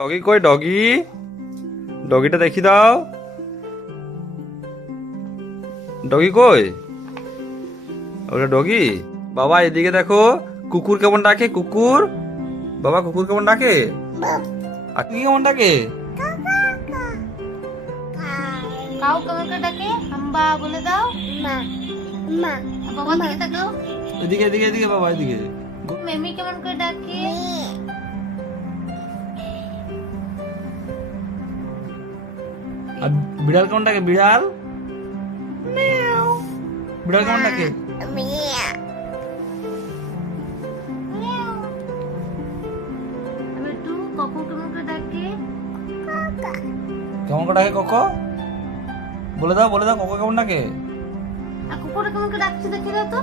Doggy কই doggy? ডগিটা দেখি দাও। ডগি কই? ওটা ডগি? বাবা এদিকে দেখো, কুকুর কেমন ডাকে। কুকুর বাবা, কুকুর কেমন ডাকে আর কি কেমন ডাকে? কাউ কেমন করে ডাকে? হাম্বা বলে দাও। বাবা দিকে তাকাও। এদিকে এদিকে এদিকে বাবা, এদিকে। মেমি কেমন করে ডাকে? আর বিড়াল কেমন ডাকে? বিড়াল বিড়াল কেমন ডাকে? বেটু ককু কেমন করে ডাকে? কেমন করে ডাকে কোকো? বলে দাও বলে দাও, কোকো কেমন ডাকে? আর কুকুর কেমন করে ডাকছে দেখি দাও তো।